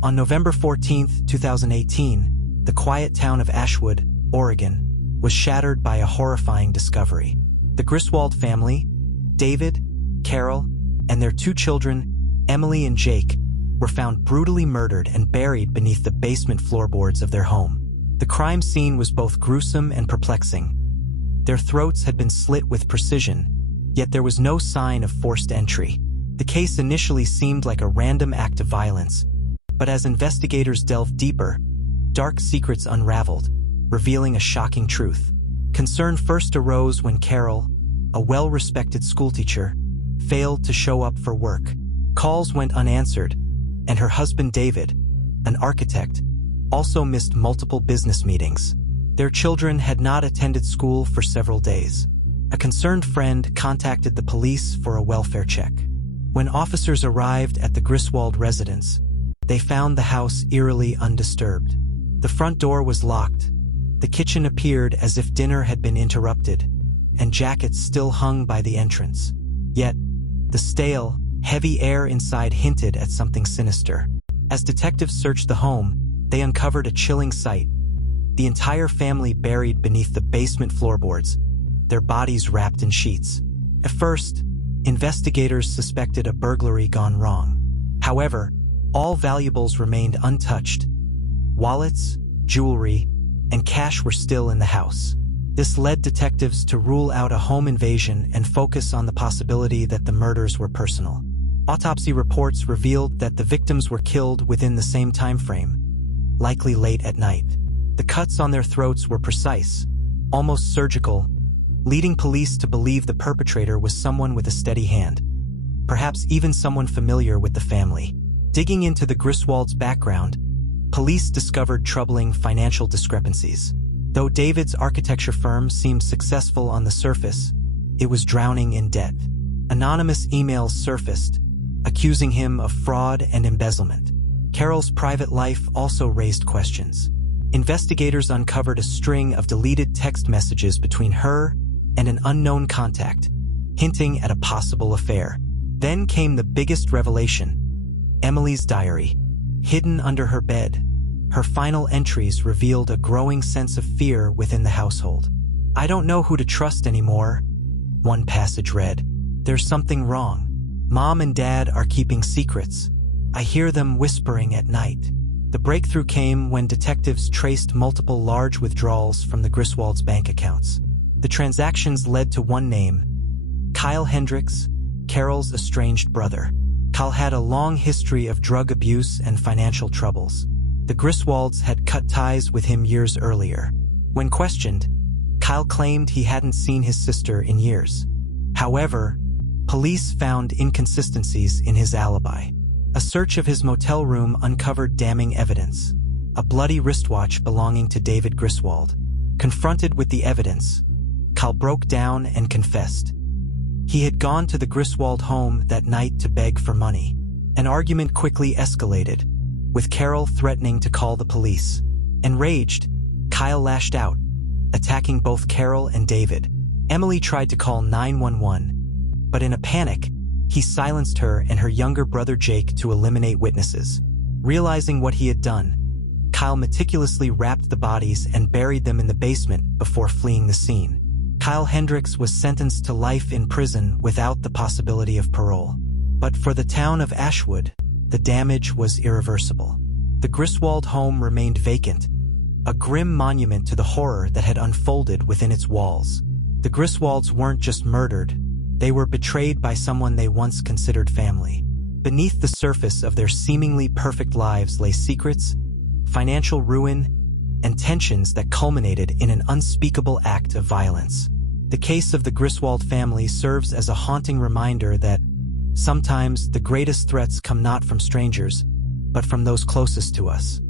On November 14, 2018, the quiet town of Ashwood, Oregon, was shattered by a horrifying discovery. The Griswold family, David, Carol, and their two children, Emily and Jake, were found brutally murdered and buried beneath the basement floorboards of their home. The crime scene was both gruesome and perplexing. Their throats had been slit with precision, yet there was no sign of forced entry. The case initially seemed like a random act of violence, but as investigators delved deeper, dark secrets unraveled, revealing a shocking truth. Concern first arose when Carol, a well-respected schoolteacher, failed to show up for work. Calls went unanswered, and her husband David, an architect, also missed multiple business meetings. Their children had not attended school for several days. A concerned friend contacted the police for a welfare check. When officers arrived at the Griswold residence, they found the house eerily undisturbed. The front door was locked. The kitchen appeared as if dinner had been interrupted, and jackets still hung by the entrance. Yet, the stale, heavy air inside hinted at something sinister. As detectives searched the home, they uncovered a chilling sight. The entire family buried beneath the basement floorboards, their bodies wrapped in sheets. At first, investigators suspected a burglary gone wrong. However, all valuables remained untouched. Wallets, jewelry, and cash were still in the house. This led detectives to rule out a home invasion and focus on the possibility that the murders were personal. Autopsy reports revealed that the victims were killed within the same time frame, likely late at night. The cuts on their throats were precise, almost surgical, leading police to believe the perpetrator was someone with a steady hand, perhaps even someone familiar with the family. Digging into the Griswold's background, police discovered troubling financial discrepancies. Though David's architecture firm seemed successful on the surface, it was drowning in debt. Anonymous emails surfaced, accusing him of fraud and embezzlement. Carol's private life also raised questions. Investigators uncovered a string of deleted text messages between her and an unknown contact, hinting at a possible affair. Then came the biggest revelation: Emily's diary. Hidden under her bed, her final entries revealed a growing sense of fear within the household. "I don't know who to trust anymore," one passage read. "There's something wrong. Mom and Dad are keeping secrets. I hear them whispering at night." The breakthrough came when detectives traced multiple large withdrawals from the Griswold's bank accounts. The transactions led to one name: Kyle Hendricks, Carol's estranged brother. Kyle had a long history of drug abuse and financial troubles. The Griswolds had cut ties with him years earlier. When questioned, Kyle claimed he hadn't seen his sister in years. However, police found inconsistencies in his alibi. A search of his motel room uncovered damning evidence: a bloody wristwatch belonging to David Griswold. Confronted with the evidence, Kyle broke down and confessed. He had gone to the Griswold home that night to beg for money. An argument quickly escalated, with Carol threatening to call the police. Enraged, Kyle lashed out, attacking both Carol and David. Emily tried to call 911, but in a panic, he silenced her and her younger brother Jake to eliminate witnesses. Realizing what he had done, Kyle meticulously wrapped the bodies and buried them in the basement before fleeing the scene. Kyle Hendricks was sentenced to life in prison without the possibility of parole. But for the town of Ashwood, the damage was irreversible. The Griswold home remained vacant, a grim monument to the horror that had unfolded within its walls. The Griswolds weren't just murdered, they were betrayed by someone they once considered family. Beneath the surface of their seemingly perfect lives lay secrets, financial ruin, and tensions that culminated in an unspeakable act of violence. The case of the Griswold family serves as a haunting reminder that sometimes the greatest threats come not from strangers, but from those closest to us.